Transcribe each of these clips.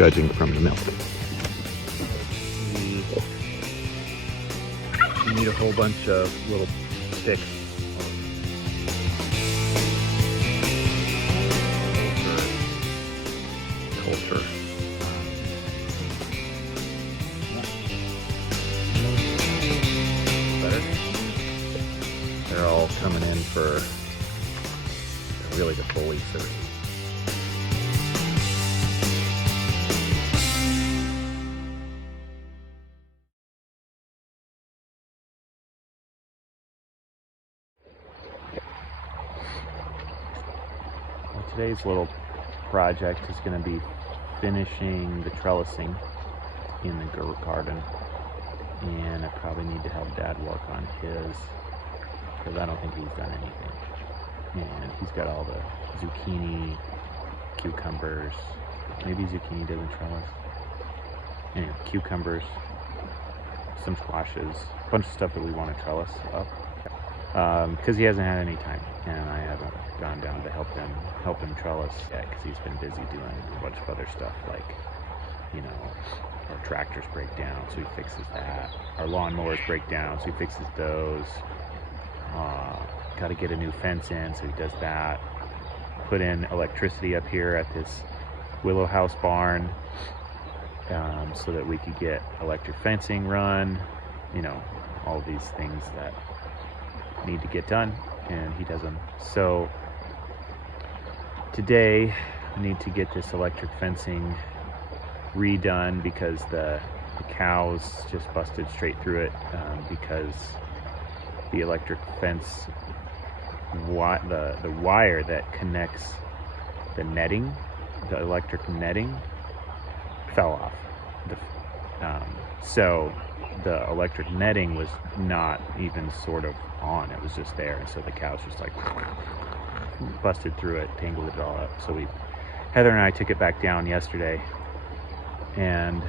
judging from the milk. We need a whole bunch of little sticks. Culture. Better. They're all coming in for really the bully search. Today's little project is going to be finishing the trellising in the garden, and I probably need to help Dad work on his, because I don't think he's done anything. And he's got all the zucchini, cucumbers, maybe zucchini doesn't trellis. Anyway, cucumbers, some squashes, a bunch of stuff that we want to trellis up. Because he hasn't had any time, and I haven't gone down to help him trellis yet, because he's been busy doing a bunch of other stuff, like, you know, our tractors break down, so he fixes that. Our lawnmowers break down, so he fixes those. Got to get a new fence in, so he does that. Put in electricity up here at this Willow House barn, so that we could get electric fencing run. You know, all these things that need to get done, and he does them. So today I need to get this electric fencing redone, because the cows just busted straight through it, because the electric fence, the wire that connects the netting, the electric netting, fell off. So the electric netting was not even sort of on, it was just there, and so the cows just like busted through it, tangled it all up. So Heather and I took it back down yesterday, and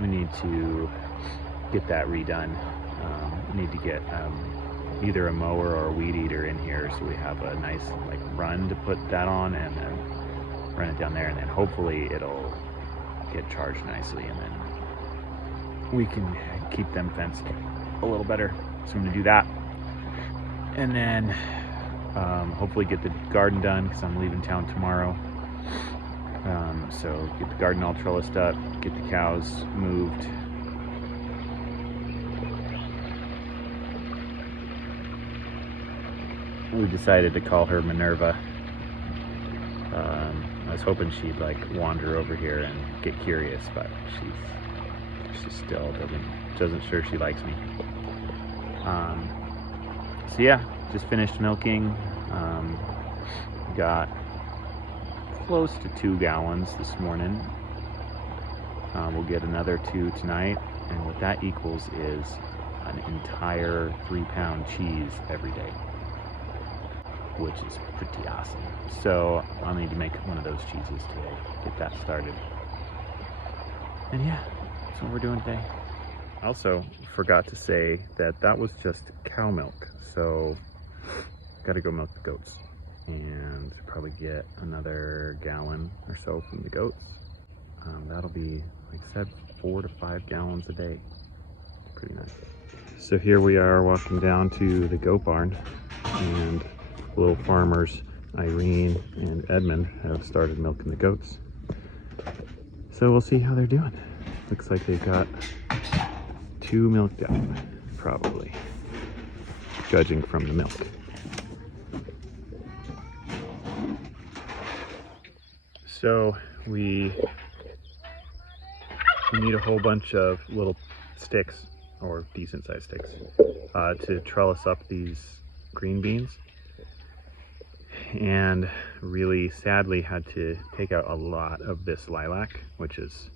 we need to get that redone. We need to get either a mower or a weed eater in here, so we have a nice like run to put that on, and then run it down there, and then hopefully it'll get charged nicely, and then we can keep them fenced a little better. So I'm gonna do that, and then hopefully get the garden done, because I'm leaving town tomorrow. So get the garden all trellised up, get the cows moved. We decided to call her Minerva. I was hoping she'd like wander over here and get curious, but she still doesn't sure she likes me. So yeah, just finished milking. Got close to 2 gallons this morning. We'll get another 2 tonight, and what that equals is an entire 3-pound cheese every day, which is pretty awesome. So I'll need to make one of those cheeses today, get that started. And yeah, that's what we're doing today. I also forgot to say that was just cow milk, so gotta go milk the goats and probably get another gallon or so from the goats. That'll be, like I said, 4 to 5 gallons a day. Pretty nice. So here we are walking down to the goat barn, and little farmers Irene and Edmund have started milking the goats. So we'll see how they're doing. Looks like they've got 2 milked out, probably, judging from the milk. So we need a whole bunch of little sticks, or decent sized sticks, to trellis up these green beans. And really sadly had to take out a lot of this lilac, which is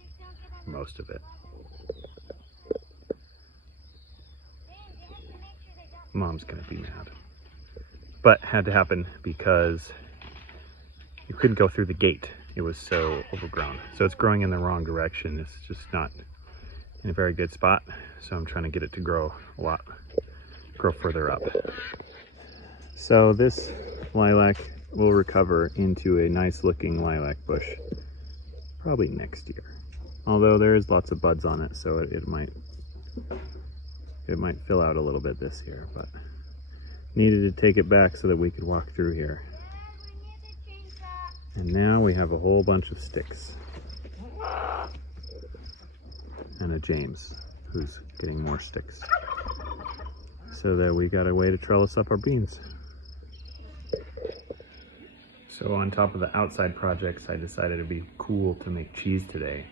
most of it. Mom's gonna be mad. But had to happen because you couldn't go through the gate. It was so overgrown. So it's growing in the wrong direction. It's just not in a very good spot. So I'm trying to get it to grow further up. So this lilac will recover into a nice looking lilac bush probably next year. Although there is lots of buds on it, so it might fill out a little bit this year, but needed to take it back so that we could walk through here. And now we have a whole bunch of sticks. And a James who's getting more sticks. So that we got a way to trellis up our beans. So on top of the outside projects, I decided it'd be cool to make cheese today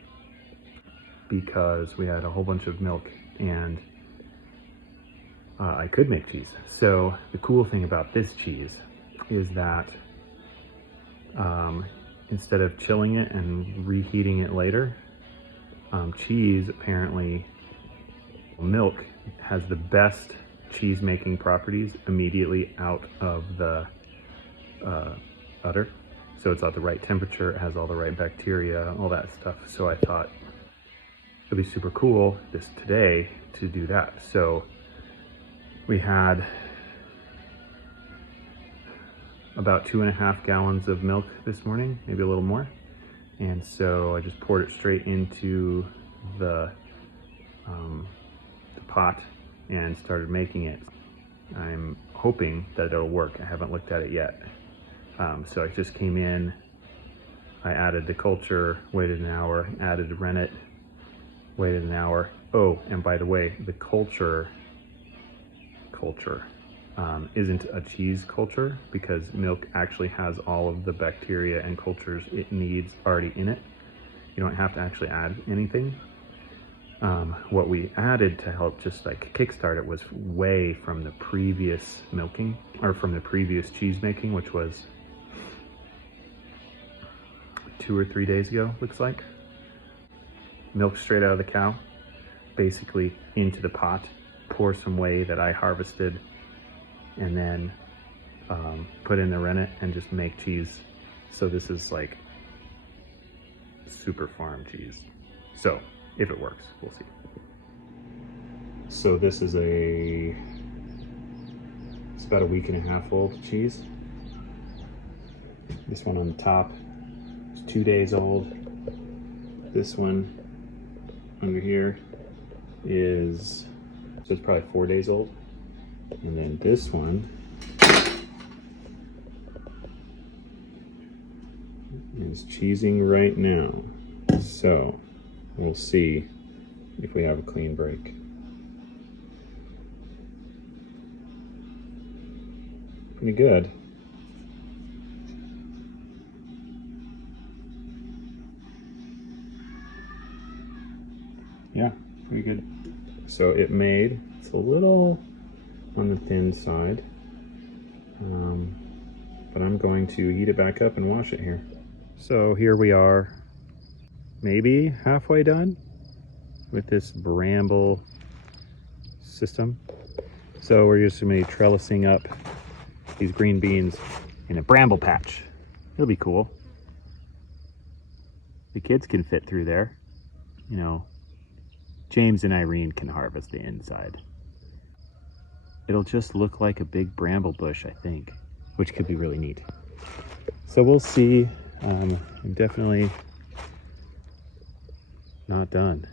because we had a whole bunch of milk and I could make cheese. So the cool thing about this cheese is that instead of chilling it and reheating it later, cheese, apparently, milk has the best cheese making properties immediately out of the udder. So it's at the right temperature, it has all the right bacteria, all that stuff. So I thought it'd be super cool today to do that. So we had about 2.5 gallons of milk this morning, maybe a little more. And so I just poured it straight into the pot and started making it. I'm hoping that it'll work. I haven't looked at it yet. So I just came in, I added the culture, waited an hour, added the rennet, waited an hour. Oh, and by the way, the culture isn't a cheese culture because milk actually has all of the bacteria and cultures it needs already in it. You don't have to actually add anything. What we added to help just like kickstart it was whey from the previous milking, or from the previous cheese making, which was 2 or 3 days ago, looks like. Milk straight out of the cow, basically into the pot, pour some whey that I harvested, and then put in the rennet and just make cheese. So this is like super farm cheese. So if it works, we'll see. So this is it's about 1.5 weeks old cheese. This one on the top is 2 days old. This one under here is, so it's probably 4 days old. And then this one is cheesing right now. So we'll see if we have a clean break. Pretty good. Yeah, pretty good. So it's a little on the thin side, but I'm going to heat it back up and wash it here. So here we are, maybe halfway done with this bramble system. So we're just gonna be trellising up these green beans in a bramble patch. It'll be cool. The kids can fit through there. You know, James and Irene can harvest the inside. It'll just look like a big bramble bush, I think, which could be really neat. So we'll see. I'm definitely not done.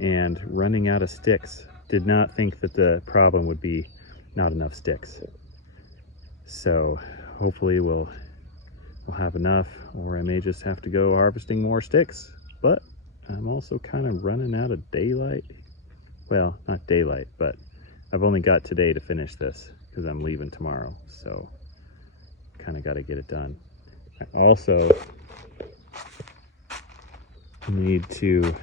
And running out of sticks. Did not think that the problem would be not enough sticks. So hopefully we'll have enough, or I may just have to go harvesting more sticks. But I'm also kind of running out of daylight. Well, not daylight, but I've only got today to finish this because I'm leaving tomorrow. So kind of got to get it done. I also need to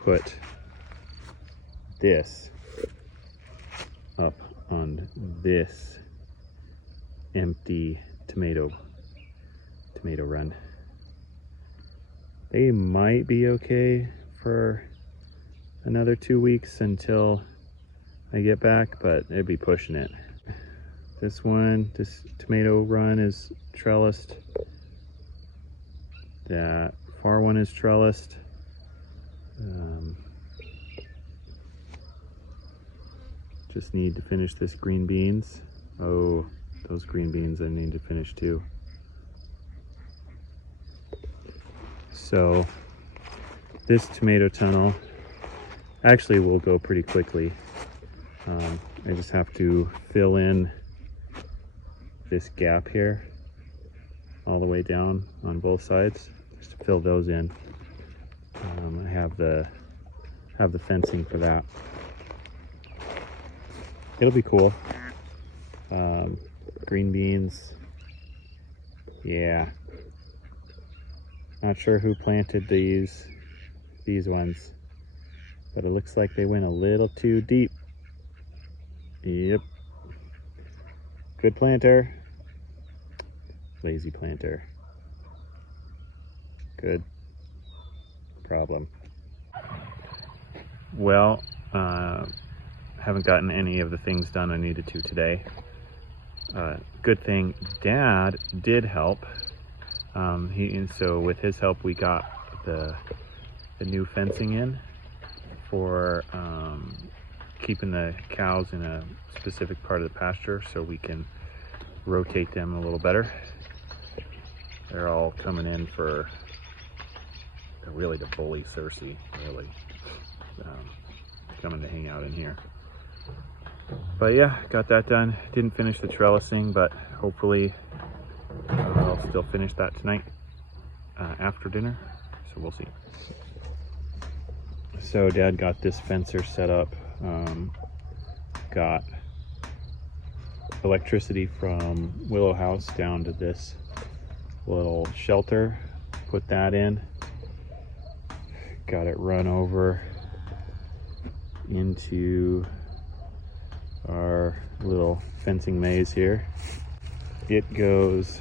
put this up on this empty tomato run. They might be okay for another 2 weeks until I get back, but they'd be pushing it. This tomato run is trellised. That far one is trellised. Just need to finish this green beans. Oh, those green beans I need to finish too. So this tomato tunnel actually will go pretty quickly. I just have to fill in this gap here all the way down on both sides, just to fill those in. I have the fencing for that. It'll be cool. Green beans, yeah. Not sure who planted these ones, but it looks like they went a little too deep. Yep. Good planter. Lazy planter. Good problem. Well, haven't gotten any of the things done I needed to today. Good thing Dad did help. And so with his help, we got the new fencing in for keeping the cows in a specific part of the pasture so we can rotate them a little better. They're all coming in for really to bully Cersei, really coming to hang out in here. But yeah, got that done. Didn't finish the trellising, but hopefully I'll still finish that tonight after dinner, so we'll see. So Dad got this fencer set up, got electricity from Willow House down to this little shelter, put that in, got it run over into our little fencing maze here. It goes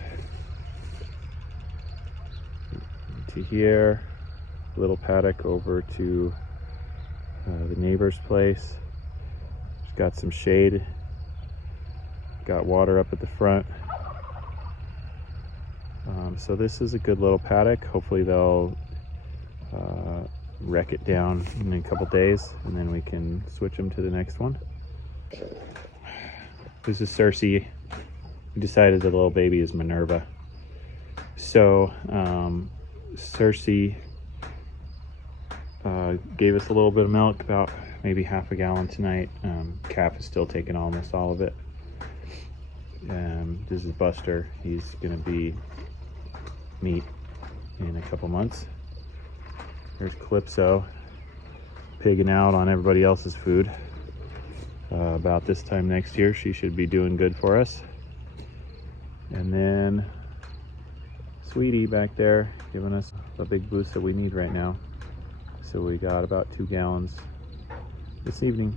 to here, little paddock over to the neighbor's place. It's got some shade, got water up at the front. So this is a good little paddock. Hopefully they'll wreck it down in a couple days and then we can switch them to the next one. This is Cersei. We decided the little baby is Minerva. So Cersei gave us a little bit of milk, about maybe half a gallon tonight. Cap is still taking almost all of it. This is Buster. He's gonna be meat in a couple months. There's Calypso pigging out on everybody else's food. About this time next year, she should be doing good for us. And then Sweetie back there giving us the big boost that we need right now. So we got about 2 gallons this evening.